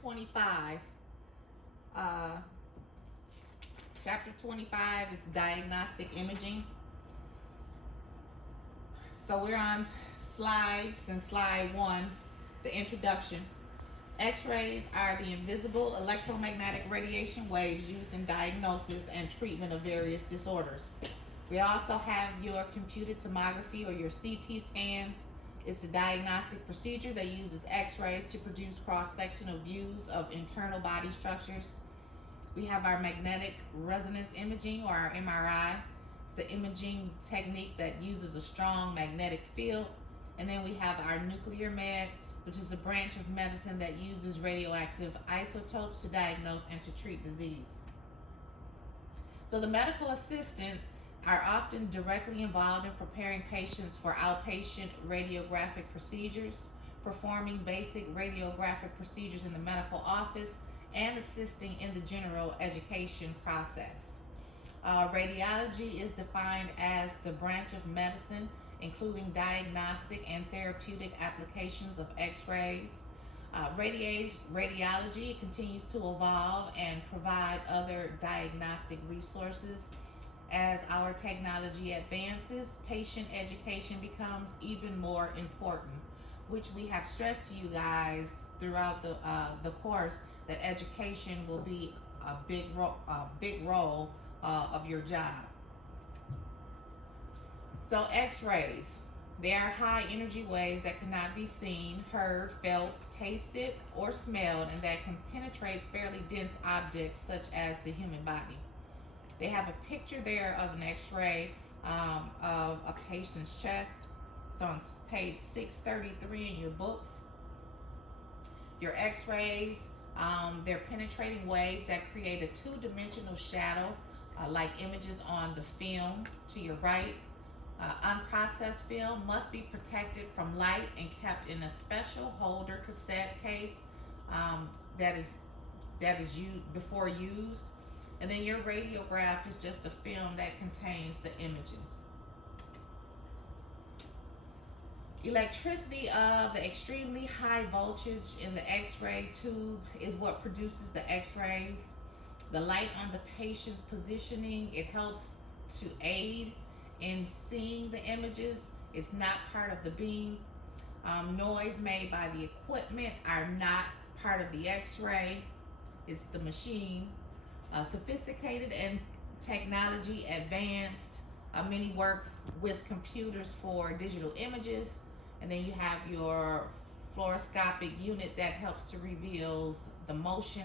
25. Uh, Chapter 25 is diagnostic imaging. So we're on slides, and slide 1, the introduction. X-rays are the invisible electromagnetic radiation waves used in diagnosis and treatment of various disorders. We also have your computed tomography or your CT scans. It's a diagnostic procedure that uses X-rays to produce cross-sectional views of internal body structures. We have our magnetic resonance imaging, or our MRI. It's the imaging technique that uses a strong magnetic field. And then we have our nuclear med, which is a branch of medicine that uses radioactive isotopes to diagnose and to treat disease. So the medical assistant are often directly involved in preparing patients for outpatient radiographic procedures, performing basic radiographic procedures in the medical office, and assisting in the general education process. Radiology is defined as the branch of medicine including diagnostic and therapeutic applications of X-rays. Radiology continues to evolve and provide other diagnostic resources. As our technology advances, patient education becomes even more important, which we have stressed to you guys throughout the course, that education will be a big role of your job. So X-rays, they are high energy waves that cannot be seen, heard, felt, tasted, or smelled, and that can penetrate fairly dense objects such as the human body. They have a picture there of an X-ray of a patient's chest. It's on page 633 in your books. Your X-rays, they're penetrating waves that create a two-dimensional shadow, like images on the film to your right. Unprocessed film must be protected from light and kept in a special holder cassette case that is used before used. And then your radiograph is just a film that contains the images. Electricity of the extremely high voltage in the X-ray tube is what produces the X-rays. The light on the patient's positioning, it helps to aid in seeing the images. It's not part of the beam. Noise made by the equipment are not part of the X-ray. It's the machine. Sophisticated and technology advanced. Many work with computers for digital images. And then you have your fluoroscopic unit that helps to reveal the motion.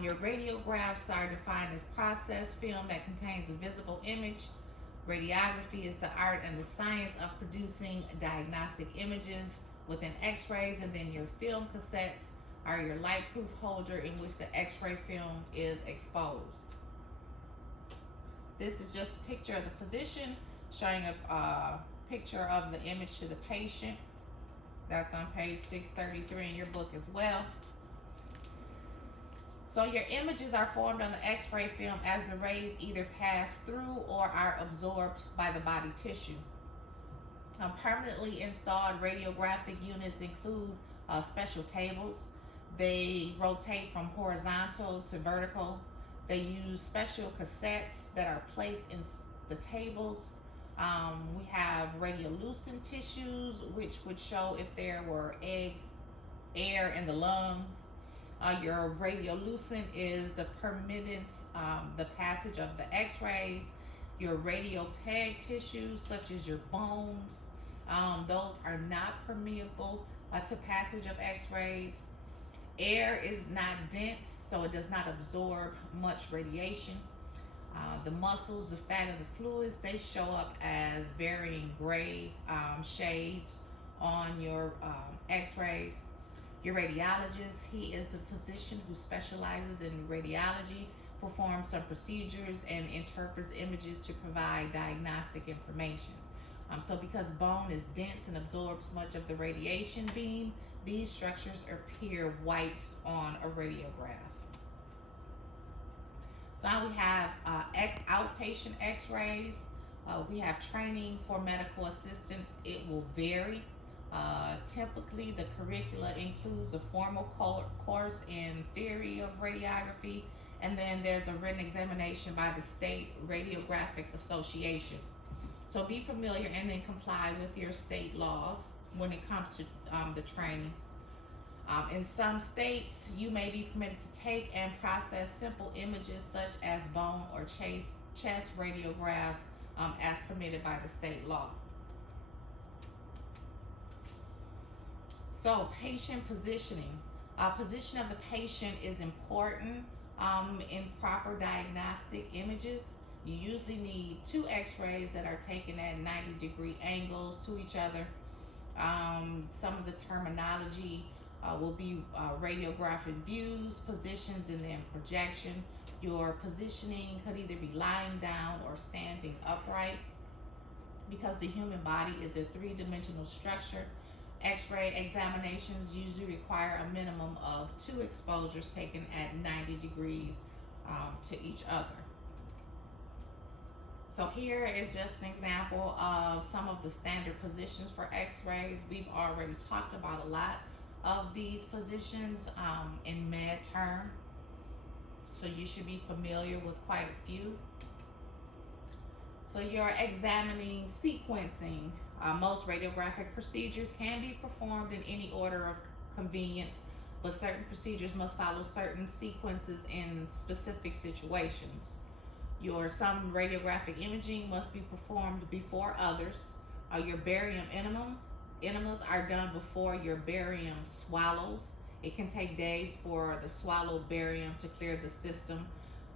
Your radiographs are defined as processed film that contains a visible image. Radiography is the art and the science of producing diagnostic images within X-rays. And then your film cassettes are your light-proof holder in which the X-ray film is exposed. This is just a picture of the physician showing a picture of the image to the patient. That's on page 633 in your book as well. So your images are formed on the X-ray film as the rays either pass through or are absorbed by the body tissue. Permanently installed radiographic units include special tables. They rotate from horizontal to vertical. They use special cassettes that are placed in the tables. We have radiolucent tissues, which would show if there were air in the lungs. Your radiolucent is the permittance, the passage of the X-rays. Your radiopeg tissues, such as your bones, those are not permeable to passage of X-rays. Air is not dense, so it does not absorb much radiation. The muscles, the fat, and the fluids, they show up as varying gray shades on your X-rays. Your radiologist, he is the physician who specializes in radiology, performs some procedures, and interprets images to provide diagnostic information. So because bone is dense and absorbs much of the radiation beam, these structures appear white on a radiograph. So now we have outpatient X-rays. We have training for medical assistants. It will vary Typically, the curricula includes a formal course in theory of radiography, and then there's a written examination by the State Radiographic Association. So be familiar and then comply with your state laws when it comes to the training. In some states, you may be permitted to take and process simple images such as bone or chest radiographs as permitted by the state law. So, patient positioning. Position of the patient is important in proper diagnostic images. You usually need 2 x-rays that are taken at 90-degree angles to each other. Some of the terminology will be radiographic views, positions, and then projection. Your positioning could either be lying down or standing upright. Because the human body is a 3-dimensional structure, X-ray examinations usually require a minimum of 2 exposures taken at 90 degrees to each other. So here is just an example of some of the standard positions for X-rays. We've already talked about a lot of these positions in med term, so you should be familiar with quite a few. So you're examining sequencing. Most radiographic procedures can be performed in any order of convenience, but certain procedures must follow certain sequences in specific situations. Some radiographic imaging must be performed before others. Your barium enemas are done before your barium swallows. It can take days for the swallowed barium to clear the system.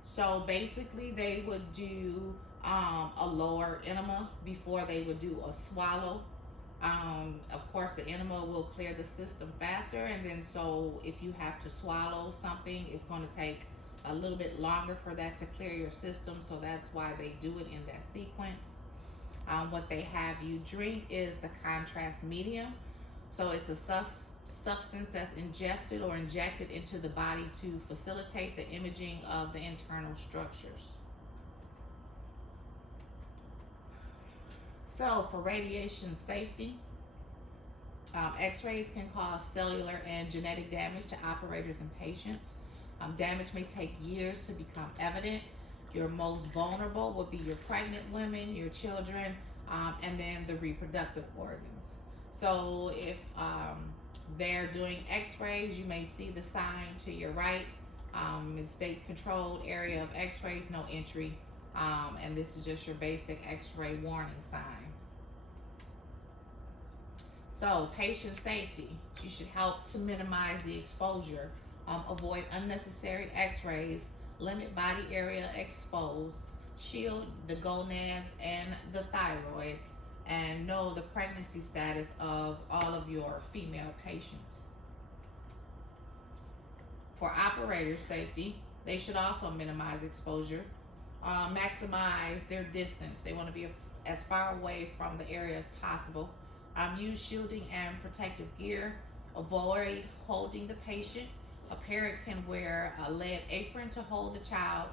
So basically they would do a lower enema before they would do a swallow. Of course, the enema will clear the system faster, and then so if you have to swallow something, it's going to take a little bit longer for that to clear your system, so that's why they do it in that sequence. What they have you drink is the contrast medium. So it's a substance that's ingested or injected into the body to facilitate the imaging of the internal structures. So for radiation safety, X-rays can cause cellular and genetic damage to operators and patients. Damage may take years to become evident. Your most vulnerable would be your pregnant women, your children, and then the reproductive organs. So if they're doing X-rays, you may see the sign to your right. It states controlled area of X-rays, no entry. And this is just your basic X-ray warning sign. So patient safety, you should help to minimize the exposure. Avoid unnecessary X-rays, limit body area exposed, shield the gonads and the thyroid, and know the pregnancy status of all of your female patients. For operator safety, they should also minimize exposure, maximize their distance. They want to be as far away from the area as possible. Use shielding and protective gear. Avoid holding the patient. A parent can wear a lead apron to hold the child.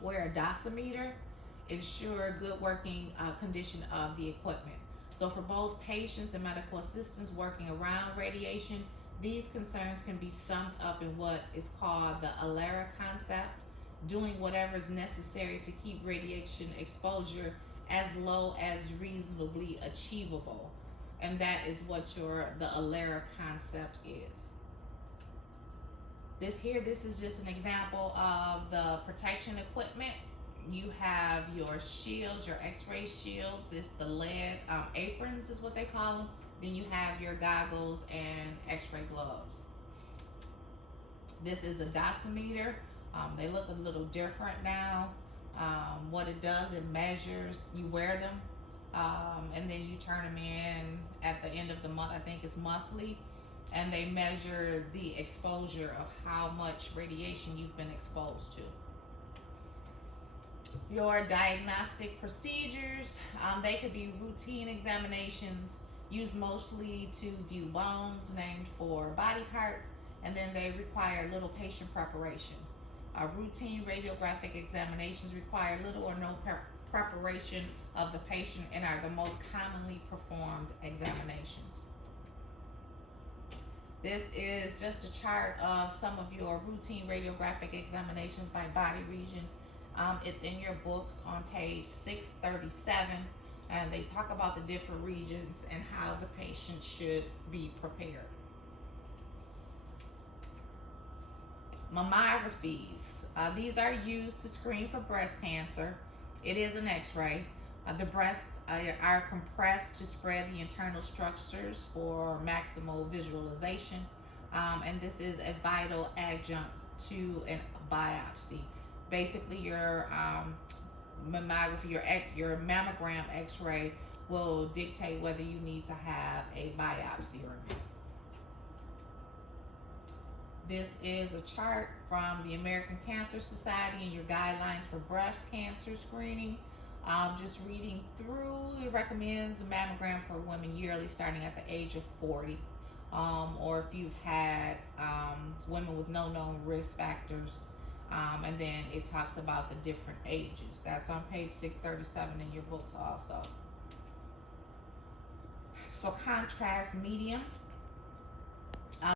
Wear a dosimeter. Ensure good working condition of the equipment. So for both patients and medical assistants working around radiation, these concerns can be summed up in what is called the ALERA concept, doing whatever is necessary to keep radiation exposure as low as reasonably achievable. And that is what the ALERA concept is. This is just an example of the protection equipment. You have your shields, your X-ray shields. It's the lead aprons is what they call them. Then you have your goggles and X-ray gloves. This is a dosimeter. They look a little different now. What it does, it measures, you wear them, and then you turn them in at the end of the month. I think it's monthly. And they measure the exposure of how much radiation you've been exposed to. Your diagnostic procedures, they could be routine examinations used mostly to view bones named for body parts, and then they require little patient preparation. Routine radiographic examinations require little or no preparation of the patient and are the most commonly performed examinations. This is just a chart of some of your routine radiographic examinations by body region. It's in your books on page 637, and they talk about the different regions and how the patient should be prepared. Mammographies. These are used to screen for breast cancer. It is an x-ray. The breasts are compressed to spread the internal structures for maximal visualization. And this is a vital adjunct to a biopsy. Basically, your mammography, your mammogram x-ray will dictate whether you need to have a biopsy or not. This is a chart from the American Cancer Society and your guidelines for breast cancer screening. Just reading through, it recommends a mammogram for women yearly starting at the age of 40. Or if you've had women with no known risk factors. And then it talks about the different ages. That's on page 637 in your books also. So contrast medium.